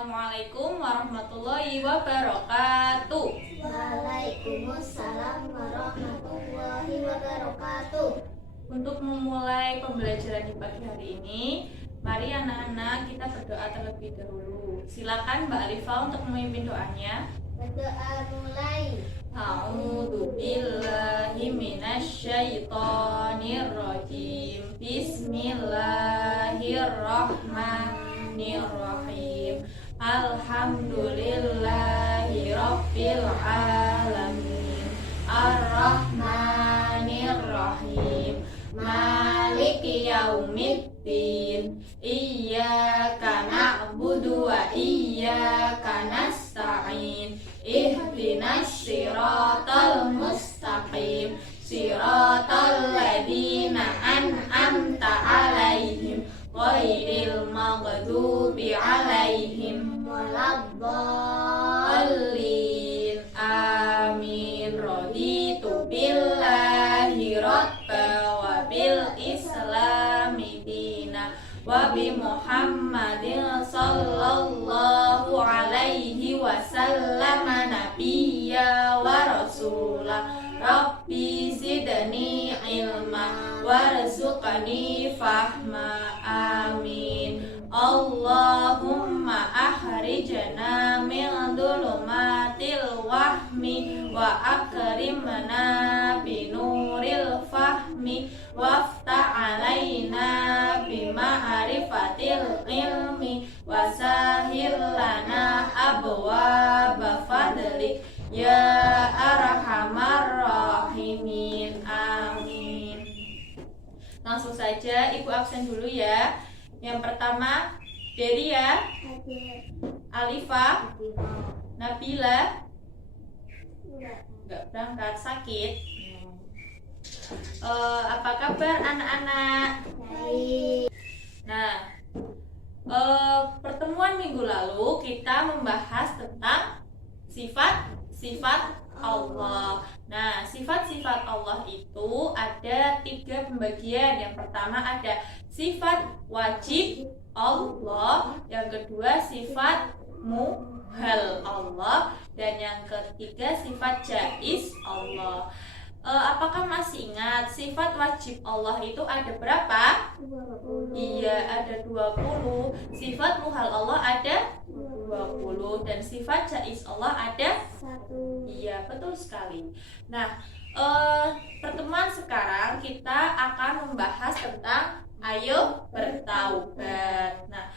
Assalamualaikum warahmatullahi wabarakatuh. Waalaikumsalam warahmatullahi wabarakatuh. Untuk memulai pembelajaran di pagi hari ini, mari anak-anak kita berdoa terlebih dahulu. Silakan Mbak Alifa untuk memimpin doanya. Berdoa mulai. A'udzu billahi minasyaitonir rajim. Bismillahirrahmanirrahim. Alhamdulillahi rabbil alamin. Ar-Rahmanir-Rahim. Maliki yaumiddin. Iyyaka na'budu wa iyyaka nasta'in. Ihdinas siratal mustaqim. Siratal ladzina an'amta 'alaihim ghairil maghdubi 'alaihim waladdallin. Amin. Raditu billahi rabba wa bil islami dina wa bi Muhammadin sallallahu alaihi wasallam nabiyya wa rasulah. Rabbi zidni ilma warzuqni fahma. Amin. Allahumma ahrijna min dhulumatil wahmi wa akrimna binuril fahmi waftah alaina bima'rifatil ilmi wasahil lana abwaaba fadlik ya arhamar rahimin. Amin. Langsung saja Ibu absen dulu ya. Yang pertama Deria, Alifa, Nabila nggak berangkat, sakit. Apa kabar anak-anak? Baik. Nah, pertemuan minggu lalu kita membahas tentang sifat-sifat Allah. Nah, sifat-sifat Allah itu ada 3 pembagian. Yang pertama ada sifat wajib Allah, yang kedua sifat muhal Allah, dan yang ketiga sifat jaiz Allah. Apakah masih ingat sifat wajib Allah itu ada berapa? 20. Iya, ada 20. Sifat muhal Allah ada 20 dan sifat jaiz Allah ada 1. Iya, betul sekali. Nah, pertemuan sekarang kita akan membahas tentang ayo bertaubat. Nah,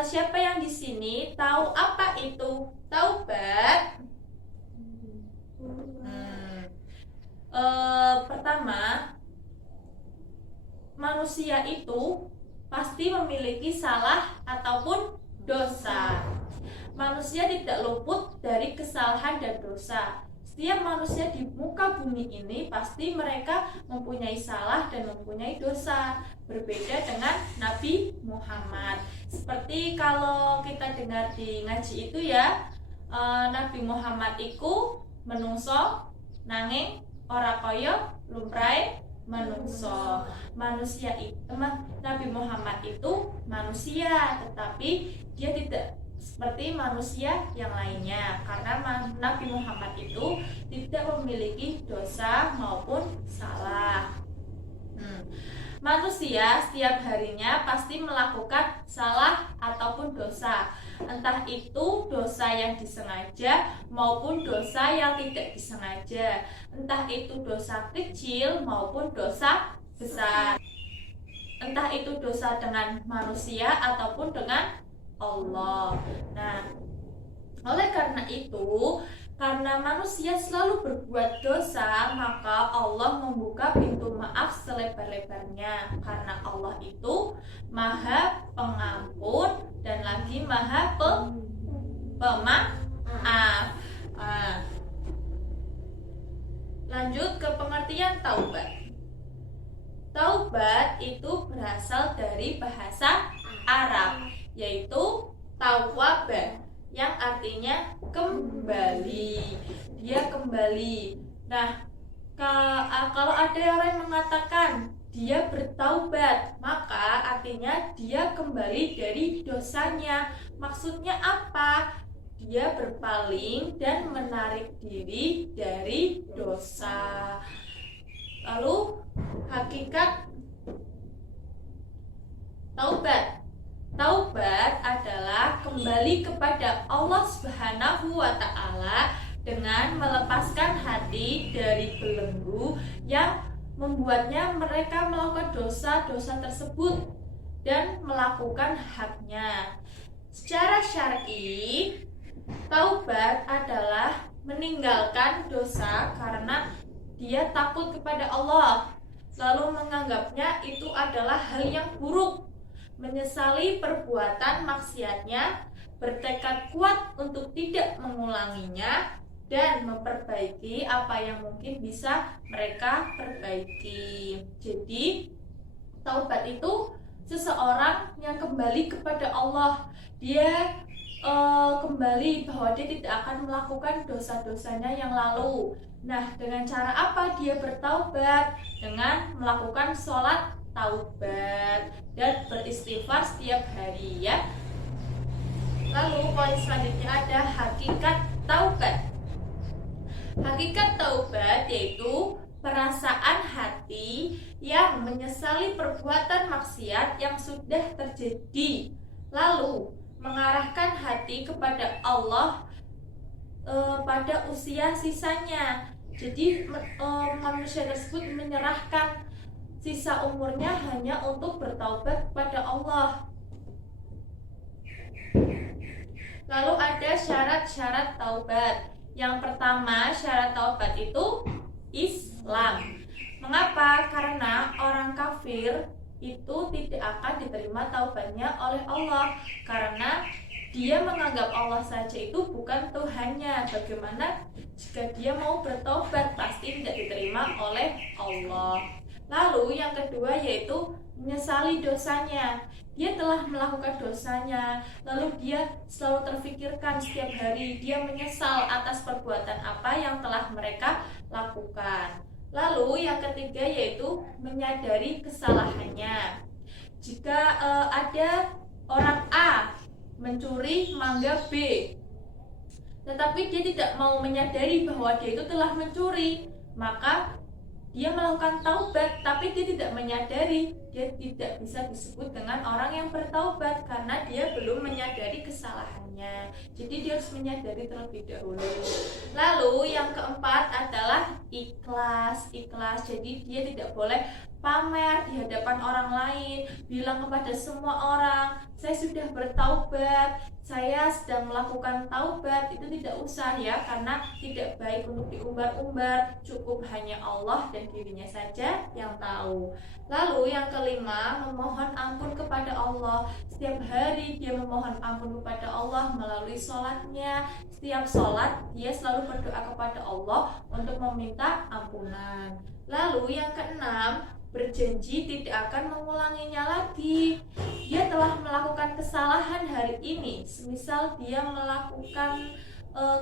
siapa yang di sini tahu apa itu taubat? Pertama, manusia itu pasti memiliki salah ataupun dosa. Manusia tidak luput dari kesalahan dan dosa. Setiap manusia di muka bumi ini pasti mereka mempunyai salah dan mempunyai dosa. Berbeda dengan Nabi Muhammad. Seperti kalau kita dengar di ngaji itu ya, Nabi Muhammad iku menungso nanging ora kaya lumrahe menungso. Manusia itu Nabi Muhammad itu manusia, tetapi dia tidak seperti manusia yang lainnya karena Nabi Muhammad itu tidak memiliki dosa maupun salah. Manusia setiap harinya pasti melakukan salah ataupun dosa, entah itu dosa yang disengaja maupun dosa yang tidak disengaja, entah itu dosa kecil maupun dosa besar, entah itu dosa dengan manusia ataupun dengan Allah. Nah, oleh karena itu, karena manusia selalu berbuat dosa, maka Allah membuka pintu maaf selebar-lebarnya. Karena Allah itu Maha Pengampun dan lagi Maha Pemaaf. Lanjut ke pengertian taubat. Taubat itu berasal dari bahasa Arab, yaitu tawwaba, yang artinya kembali. Dia kembali. Nah, kalau ada orang yang mengatakan dia bertaubat, maka artinya dia kembali dari dosanya. Maksudnya apa? Dia berpaling dan menarik diri dari dosa. Lalu hakikat taubat. Taubat adalah kembali kepada Allah Subhanahu wa Ta'ala dengan melepaskan hati dari belenggu yang membuatnya mereka melakukan dosa-dosa tersebut dan melakukan haknya. Secara syar'i, taubat adalah meninggalkan dosa karena dia takut kepada Allah, lalu menganggapnya itu adalah hal yang buruk, menyesali perbuatan maksiatnya, bertekad kuat untuk tidak mengulanginya, dan memperbaiki apa yang mungkin bisa mereka perbaiki. Jadi, taubat itu seseorang yang kembali kepada Allah. Dia kembali bahwa dia tidak akan melakukan dosa-dosanya yang lalu. Nah, dengan cara apa dia bertaubat? Dengan melakukan sholat taubat dan beristighfar setiap hari, ya. Lalu poin selanjutnya ada hakikat taubat. Hakikat taubat yaitu perasaan hati yang menyesali perbuatan maksiat yang sudah terjadi, lalu mengarahkan hati kepada Allah pada usia sisanya. Jadi manusia tersebut menyerahkan sisa umurnya hanya untuk bertaubat kepada Allah. Lalu ada syarat-syarat taubat. Yang pertama, syarat taubat itu Islam. Mengapa? Karena orang kafir itu tidak akan diterima taubatnya oleh Allah, karena dia menganggap Allah saja itu bukan Tuhannya. Bagaimana jika dia mau bertaubat? Pasti tidak diterima oleh Allah. Lalu yang kedua yaitu menyesali dosanya. Dia telah melakukan dosanya, lalu dia selalu terfikirkan setiap hari, dia menyesal atas perbuatan apa yang telah mereka lakukan. Lalu yang ketiga yaitu menyadari kesalahannya. Jika ada orang A mencuri mangga B, tetapi dia tidak mau menyadari bahwa dia itu telah mencuri, maka dia melakukan taubat, tapi dia tidak menyadari. Dia tidak bisa disebut dengan orang yang bertaubat karena dia belum menyadari kesalahannya. Jadi dia harus menyadari terlebih dahulu. Lalu yang keempat adalah ikhlas. Jadi dia tidak boleh pamer di hadapan orang lain, bilang kepada semua orang, saya sudah bertaubat, saya sedang melakukan taubat. Itu tidak usah, ya, karena tidak baik untuk diumbar-umbar. Cukup hanya Allah dan dirinya saja yang tahu. Lalu yang kelima, memohon ampun kepada Allah. Setiap hari dia memohon ampun kepada Allah melalui sholatnya. Setiap sholat dia selalu berdoa kepada Allah untuk meminta ampunan. Lalu yang keenam, berjanji tidak akan mengulanginya lagi. Dia telah melakukan kesalahan hari ini, semisal dia melakukan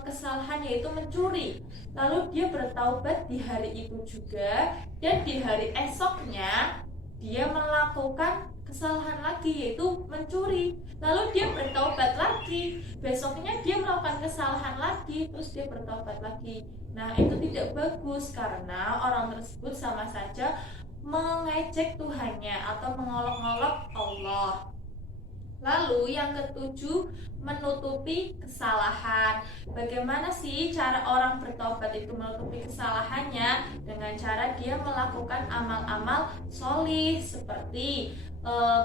kesalahan yaitu mencuri, lalu dia bertaubat di hari itu juga, dan di hari esoknya dia melakukan kesalahan lagi yaitu mencuri, lalu dia bertaubat lagi, besoknya dia melakukan kesalahan lagi, terus dia bertaubat lagi. Nah, itu tidak bagus karena orang tersebut sama saja mengejek Tuhannya atau mengolok-olok Allah. Lalu yang ketujuh, menutupi kesalahan. Bagaimana sih cara orang bertobat itu menutupi kesalahannya? Dengan cara dia melakukan amal-amal sholih seperti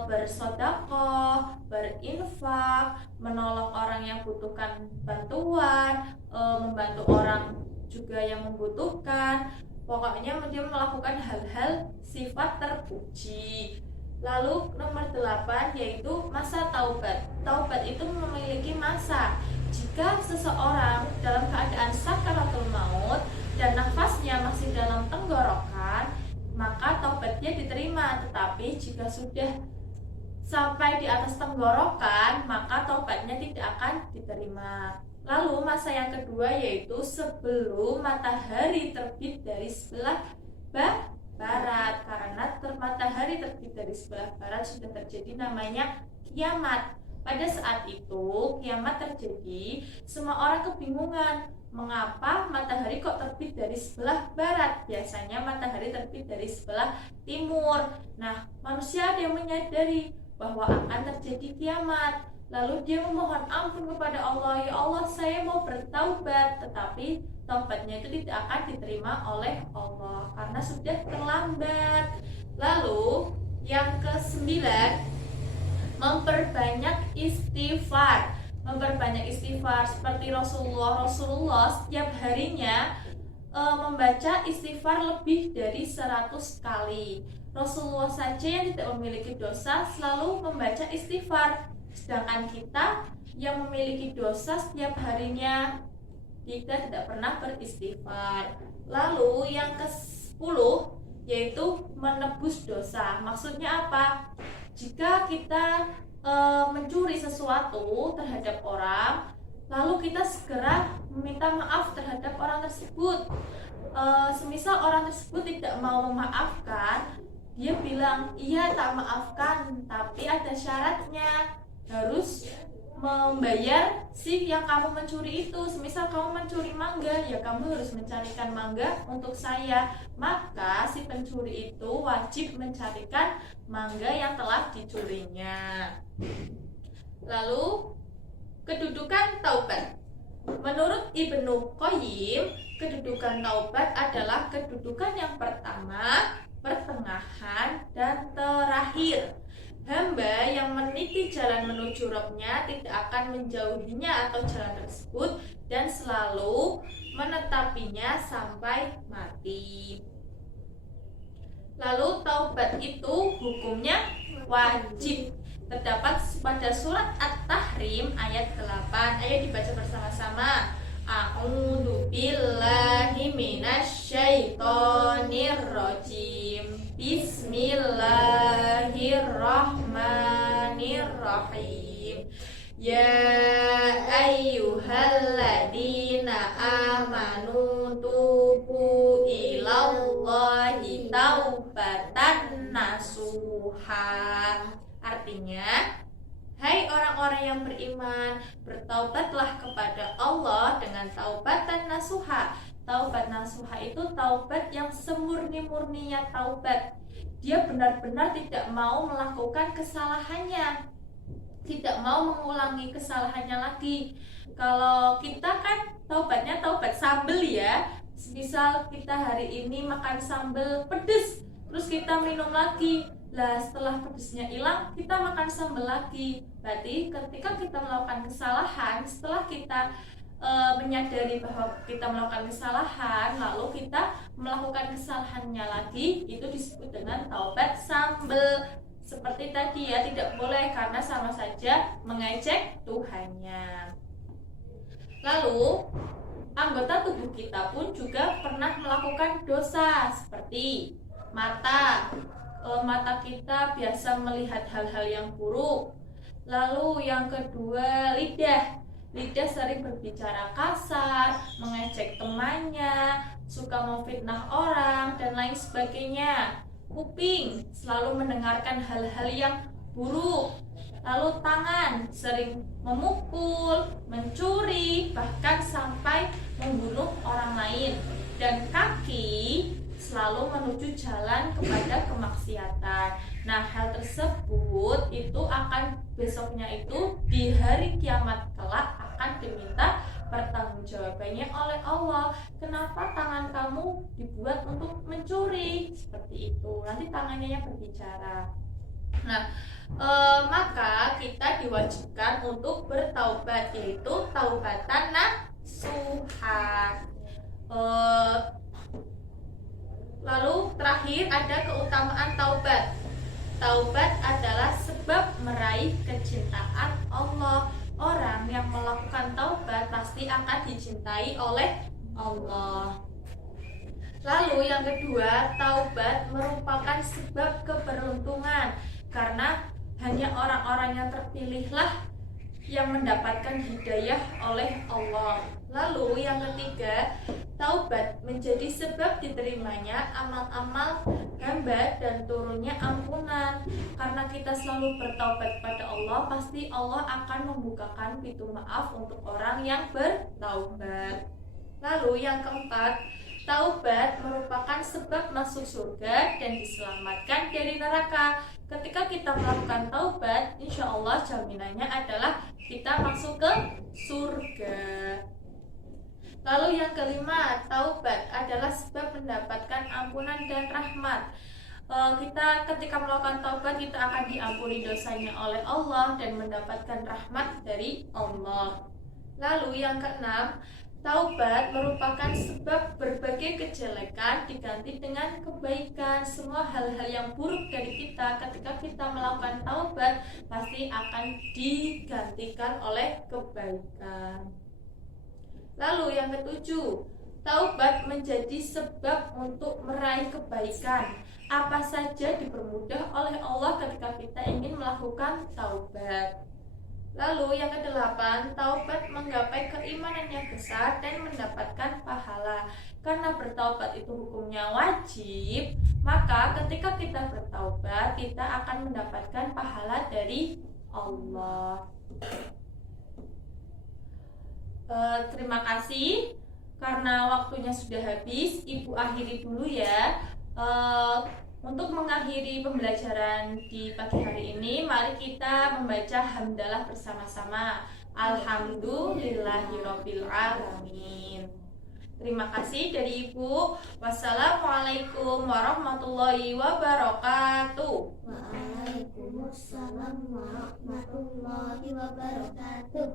bersedekah, berinfak, menolong orang yang butuhkan bantuan, membantu orang juga yang membutuhkan. Pokoknya dia melakukan hal-hal sifat terpuji. Lalu nomor 8 yaitu masa taubat. Taubat itu memiliki masa. Jika seseorang dalam keadaan sakaratul maut dan nafasnya masih dalam tenggorokan, maka taubatnya diterima. Tetapi jika sudah sampai di atas tenggorokan, maka taubatnya tidak akan diterima. Lalu masa yang kedua yaitu sebelum matahari terbit dari sebelah barat. Karena matahari terbit dari sebelah barat sudah terjadi namanya kiamat. Pada saat itu kiamat terjadi, semua orang kebingungan, mengapa matahari kok terbit dari sebelah barat? Biasanya matahari terbit dari sebelah timur. Nah, manusia ada yang menyadari bahwa akan terjadi kiamat. Lalu dia memohon ampun kepada Allah, ya Allah, saya mau bertaubat. Tetapi taubatnya itu tidak akan diterima oleh Allah karena sudah terlambat. Lalu yang kesembilan, memperbanyak istighfar. Memperbanyak istighfar seperti Rasulullah setiap harinya membaca istighfar lebih dari 100 kali. Rasulullah saja yang tidak memiliki dosa selalu membaca istighfar, sedangkan kita yang memiliki dosa setiap harinya kita tidak pernah beristighfar. Lalu yang ke-10 yaitu menebus dosa. Maksudnya apa? Jika kita mencuri sesuatu terhadap orang, lalu kita segera meminta maaf terhadap orang tersebut. Semisal orang tersebut tidak mau memaafkan, dia bilang, iya tak maafkan, tapi ada syaratnya, harus membayar si yang kamu mencuri itu. Semisal kamu mencuri mangga, ya kamu harus mencarikan mangga untuk saya. Maka si pencuri itu wajib mencarikan mangga yang telah dicurinya. Lalu kedudukan taubat. Menurut Ibnu Qayyim, kedudukan taubat adalah kedudukan yang pertama, pertengahan, dan terakhir. Hamba yang meniti jalan menuju Rabb-Nya tidak akan menjauhinya atau jalan tersebut dan selalu menetapinya sampai mati. Lalu taubat itu hukumnya wajib. Terdapat pada surat At-Tahrim ayat 8. Ayo dibaca bersama-sama. A'udzu billahi minasyaitonir rajim. Bismillahirrahmanirrahim. Ya ayyuhalladzina amanu tubu ilallahi taubatan nasuha. Artinya, hai orang-orang yang beriman, bertaubatlah kepada Allah dengan taubatan nasuha. Taubat nasuha itu taubat yang semurni-murninya taubat. Dia benar-benar tidak mau melakukan kesalahannya, tidak mau mengulangi kesalahannya lagi. Kalau kita kan taubatnya taubat sambel ya. Misal kita hari ini makan sambel pedes, terus kita minum lagi. Lah setelah pedesnya hilang, kita makan sambal lagi. Berarti ketika kita melakukan kesalahan, setelah kita menyadari bahwa kita melakukan kesalahan, lalu kita melakukan kesalahannya lagi, itu disebut dengan taubat sambal. Seperti tadi ya, tidak boleh karena sama saja mengejek Tuhannya. Lalu anggota tubuh kita pun juga pernah melakukan dosa, seperti mata kita biasa melihat hal-hal yang buruk. Lalu yang kedua, lidah sering berbicara kasar, mengejek temannya, suka memfitnah orang, dan lain sebagainya. Kuping selalu mendengarkan hal-hal yang buruk. Lalu tangan sering memukul, mencuri, bahkan sampai membunuh orang lain. Dan kaki selalu menuju jalan kepada kemaksiatan. Nah, hal tersebut itu akan besoknya itu di hari kiamat kelak akan diminta pertanggungjawabannya oleh Allah. Kenapa tangan kamu dibuat untuk mencuri? Seperti itu. Nanti tangannya yang berbicara. Nah, maka kita diwajibkan untuk bertaubat, yaitu taubatan nasuha. Lalu terakhir ada keutamaan taubat. Taubat adalah sebab meraih kecintaan Allah. Orang yang melakukan taubat pasti akan dicintai oleh Allah. Lalu yang kedua, taubat merupakan sebab keberuntungan, karena hanya orang-orang yang terpilihlah yang mendapatkan hidayah oleh Allah. Lalu yang ketiga, taubat menjadi sebab diterimanya amal-amal hamba dan turunnya ampunan. Karena kita selalu bertaubat pada Allah, pasti Allah akan membukakan pintu maaf untuk orang yang bertaubat. Lalu yang keempat, taubat merupakan sebab masuk surga dan diselamatkan dari neraka. Ketika kita melakukan taubat, insya Allah jaminannya adalah kita masuk ke surga. Lalu yang kelima, taubat adalah sebab mendapatkan ampunan dan rahmat. Kita ketika melakukan taubat, kita akan diampuni dosanya oleh Allah dan mendapatkan rahmat dari Allah. Lalu yang keenam, taubat merupakan sebab berbagai kejelekan diganti dengan kebaikan. Semua hal-hal yang buruk dari kita ketika kita melakukan taubat pasti akan digantikan oleh kebaikan. Lalu yang ketujuh, taubat menjadi sebab untuk meraih kebaikan. Apa saja dipermudah oleh Allah ketika kita ingin melakukan taubat. Lalu yang kedelapan, taubat menggapai keimanan yang besar dan mendapatkan pahala. Karena bertaubat itu hukumnya wajib, maka ketika kita bertaubat, kita akan mendapatkan pahala dari Allah. Terima kasih. Karena waktunya sudah habis, Ibu akhiri dulu ya. Untuk mengakhiri pembelajaran di pagi hari ini, mari kita membaca hamdalah bersama-sama. Alhamdulillahirabbil alamin. Terima kasih dari Ibu. Wassalamualaikum warahmatullahi wabarakatuh. Waalaikumsalam warahmatullahi wabarakatuh.